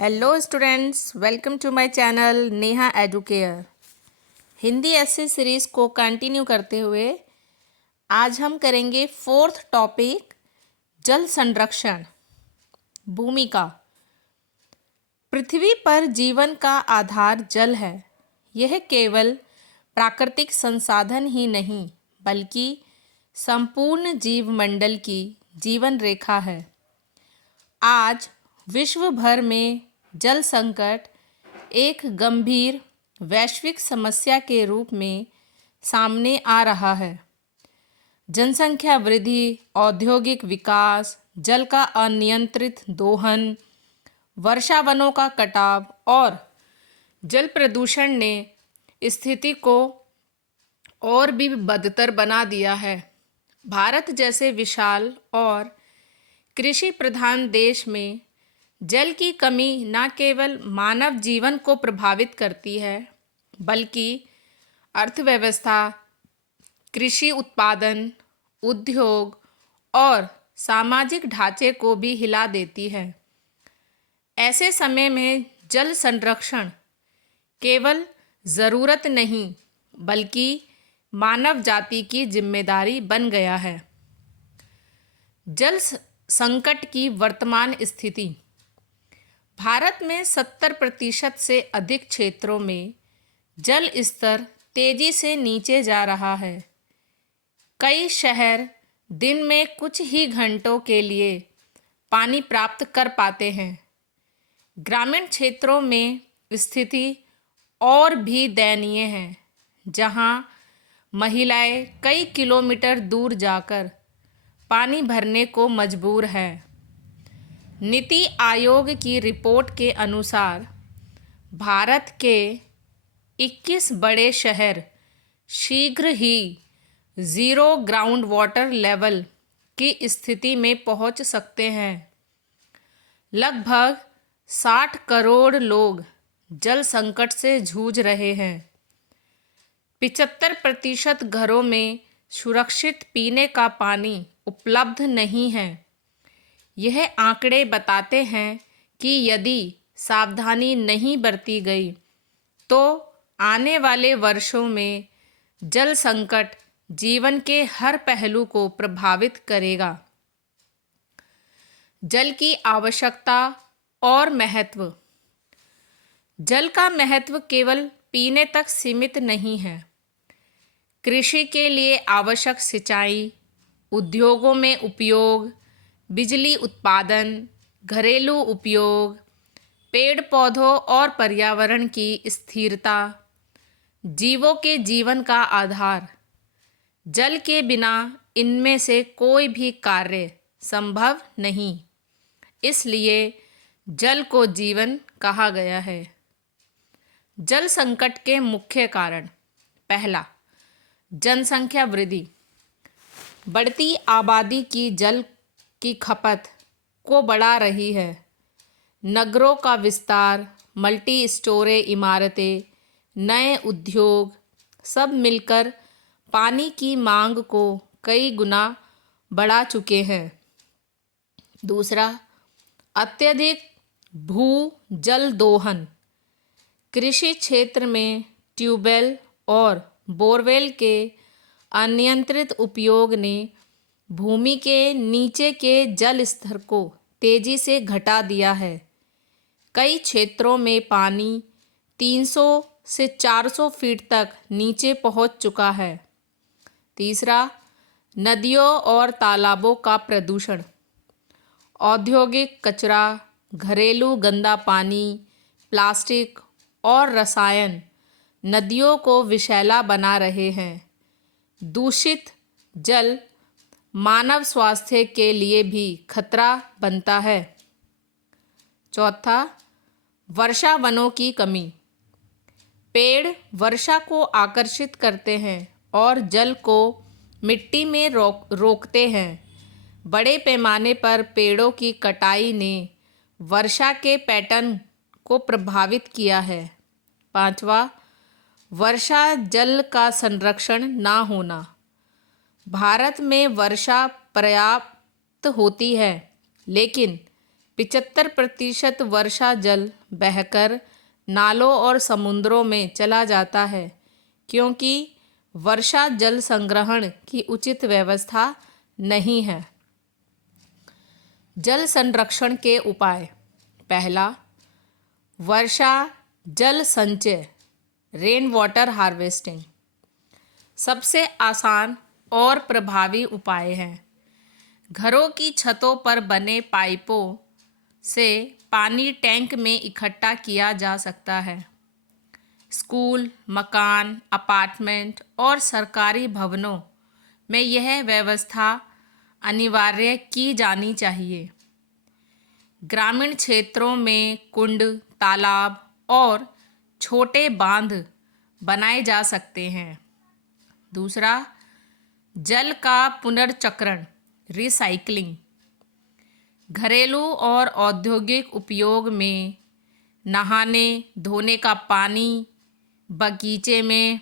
Hello students, welcome to my channel Neha educare. Hindi ऐसे series को continue करते हुए आज हम करेंगे फोर्थ टॉपिक, जल संरक्षण। भूमिका। पृथ्वी पर जीवन का आधार जल है। यह केवल प्राकृतिक संसाधन ही नहीं बल्कि संपूर्ण जीवमंडल की जीवन रेखा है। आज विश्व भर में जल संकट एक गंभीर वैश्विक समस्या के रूप में सामने आ रहा है। जनसंख्या वृद्धि, औद्योगिक विकास, जल का अनियंत्रित दोहन, वर्षा वनों का कटाव और जल प्रदूषण ने स्थिति को और भी बदतर बना दिया है। भारत जैसे विशाल और कृषि प्रधान देश में जल की कमी न केवल मानव जीवन को प्रभावित करती है बल्कि अर्थव्यवस्था, कृषि उत्पादन, उद्योग और सामाजिक ढांचे को भी हिला देती है। ऐसे समय में जल संरक्षण केवल ज़रूरत नहीं बल्कि मानव जाति की जिम्मेदारी बन गया है। जल संकट की वर्तमान स्थिति। भारत में 70% से अधिक क्षेत्रों में जल स्तर तेजी से नीचे जा रहा है। कई शहर दिन में कुछ ही घंटों के लिए पानी प्राप्त कर पाते हैं। ग्रामीण क्षेत्रों में स्थिति और भी दयनीय है, जहां महिलाएं कई किलोमीटर दूर जाकर पानी भरने को मजबूर है। नीति आयोग की रिपोर्ट के अनुसार भारत के 21 बड़े शहर शीघ्र ही ज़ीरो ग्राउंड वाटर लेवल की स्थिति में पहुंच सकते हैं। लगभग 60 करोड़ लोग जल संकट से जूझ रहे हैं। 75% घरों में सुरक्षित पीने का पानी उपलब्ध नहीं है। यह आंकड़े बताते हैं कि यदि सावधानी नहीं बरती गई तो आने वाले वर्षों में जल संकट जीवन के हर पहलू को प्रभावित करेगा। जल की आवश्यकता और महत्व। जल का महत्व केवल पीने तक सीमित नहीं है। कृषि के लिए आवश्यक सिंचाई, उद्योगों में उपयोग, बिजली उत्पादन, घरेलू उपयोग, पेड़ पौधों और पर्यावरण की स्थिरता, जीवों के जीवन का आधार। जल के बिना इनमें से कोई भी कार्य संभव नहीं। इसलिए जल को जीवन कहा गया है। जल संकट के मुख्य कारण। पहला, जनसंख्या वृद्धि। बढ़ती आबादी की जल की खपत को बढ़ा रही है। नगरों का विस्तार, मल्टी स्टोरेज इमारतें, नए उद्योग सब मिलकर पानी की मांग को कई गुना बढ़ा चुके हैं। दूसरा, अत्यधिक भू जल दोहन। कृषि क्षेत्र में ट्यूबवेल और बोरवेल के अनियंत्रित उपयोग ने भूमि के नीचे के जल स्तर को तेजी से घटा दिया है। कई क्षेत्रों में पानी 300 से 400 फीट तक नीचे पहुंच चुका है। तीसरा, नदियों और तालाबों का प्रदूषण। औद्योगिक कचरा, घरेलू गंदा पानी, प्लास्टिक और रसायन नदियों को विषैला बना रहे हैं। दूषित जल मानव स्वास्थ्य के लिए भी खतरा बनता है। चौथा, वर्षा वनों की कमी। पेड़ वर्षा को आकर्षित करते हैं और जल को मिट्टी में रोकते हैं। बड़े पैमाने पर पेड़ों की कटाई ने वर्षा के पैटर्न को प्रभावित किया है। पांचवा, वर्षा जल का संरक्षण ना होना। भारत में वर्षा पर्याप्त होती है, लेकिन 75% वर्षा जल बहकर नालों और समुद्रों में चला जाता है, क्योंकि वर्षा जल संग्रहण की उचित व्यवस्था नहीं है। जल संरक्षण के उपाय। पहला, वर्षा जल संचय, रेन वाटर हार्वेस्टिंग सबसे आसान और प्रभावी उपाय है। घरों की छतों पर बने पाइपों से पानी टैंक में इकट्ठा किया जा सकता है। स्कूल, मकान, अपार्टमेंट और सरकारी भवनों में यह व्यवस्था अनिवार्य की जानी चाहिए। ग्रामीण क्षेत्रों में कुंड, तालाब और छोटे बांध बनाए जा सकते हैं। दूसरा, जल का पुनर्चक्रण, रिसाइकलिंग घरेलू और औद्योगिक उपयोग में नहाने धोने का पानी, बगीचे में,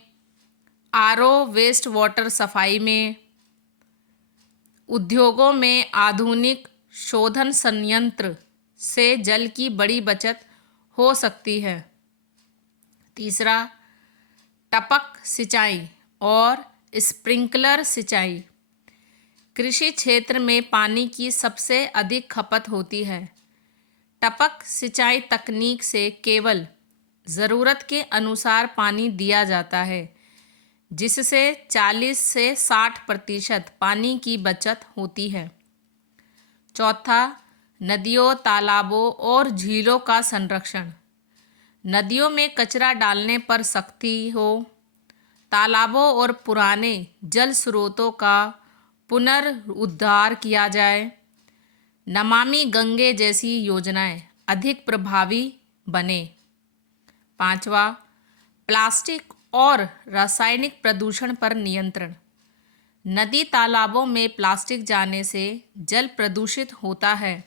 आरओ वेस्ट वाटर सफाई में, उद्योगों में आधुनिक शोधन संयंत्र से जल की बड़ी बचत हो सकती है। तीसरा, टपक सिंचाई और स्प्रिंकलर सिंचाई कृषि क्षेत्र में पानी की सबसे अधिक खपत होती है। टपक सिंचाई तकनीक से केवल ज़रूरत के अनुसार पानी दिया जाता है, जिससे 40 से 60% पानी की बचत होती है। चौथा, नदियों, तालाबों और झीलों का संरक्षण। नदियों में कचरा डालने पर सख्ती हो। तालाबों और पुराने जल स्रोतों का पुनरुद्धार किया जाए। नमामि गंगे जैसी योजनाएं अधिक प्रभावी बने। पांचवा, प्लास्टिक और रासायनिक प्रदूषण पर नियंत्रण। नदी तालाबों में प्लास्टिक जाने से जल प्रदूषित होता है।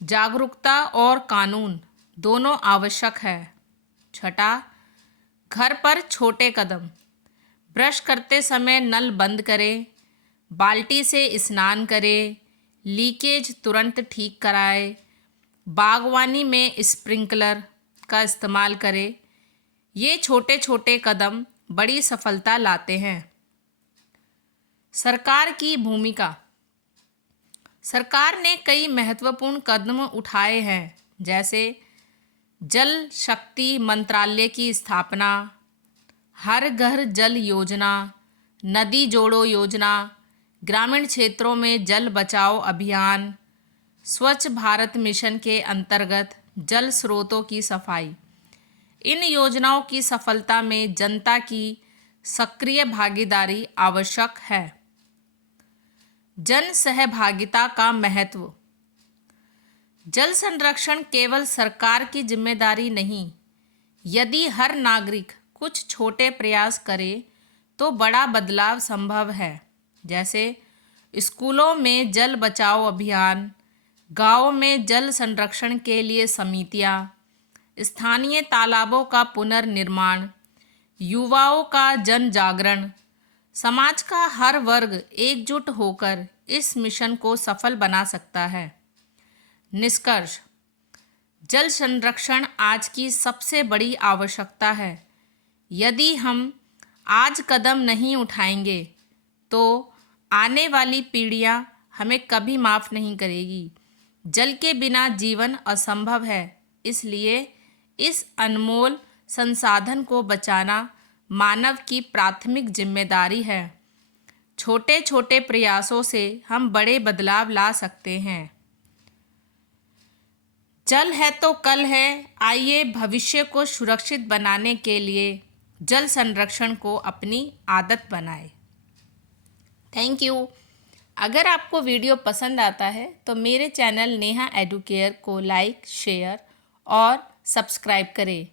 जागरूकता और कानून दोनों आवश्यक है। छठा, घर पर छोटे कदम। ब्रश करते समय नल बंद करें, बाल्टी से स्नान करें, लीकेज तुरंत ठीक कराएं, बागवानी में स्प्रिंकलर का इस्तेमाल करें। ये छोटे छोटे कदम बड़ी सफलता लाते हैं। सरकार की भूमिका। सरकार ने कई महत्वपूर्ण कदम उठाए हैं, जैसे जल शक्ति मंत्रालय की स्थापना, हर घर जल योजना, नदी जोड़ो योजना, ग्रामीण क्षेत्रों में जल बचाओ अभियान, स्वच्छ भारत मिशन के अंतर्गत जल स्रोतों की सफाई। इन योजनाओं की सफलता में जनता की सक्रिय भागीदारी आवश्यक है। जन सहभागिता का महत्व। जल संरक्षण केवल सरकार की जिम्मेदारी नहीं, यदि हर नागरिक कुछ छोटे प्रयास करे तो बड़ा बदलाव संभव है। जैसे स्कूलों में जल बचाओ अभियान, गांवों में जल संरक्षण के लिए समितियां, स्थानीय तालाबों का पुनर्निर्माण, युवाओं का जन जागरण। समाज का हर वर्ग एकजुट होकर इस मिशन को सफल बना सकता है। निष्कर्ष, जल संरक्षण आज की सबसे बड़ी आवश्यकता है। यदि हम आज कदम नहीं उठाएंगे तो आने वाली पीढ़ियां हमें कभी माफ़ नहीं करेगी। जल के बिना जीवन असंभव है, इसलिए इस अनमोल संसाधन को बचाना मानव की प्राथमिक जिम्मेदारी है। छोटे छोटे प्रयासों से हम बड़े बदलाव ला सकते हैं। जल है तो कल है। आइए भविष्य को सुरक्षित बनाने के लिए जल संरक्षण को अपनी आदत बनाएं। Thank you. अगर आपको वीडियो पसंद आता है तो मेरे चैनल नेहा एडुकेयर को लाइक, शेयर और सब्सक्राइब करें।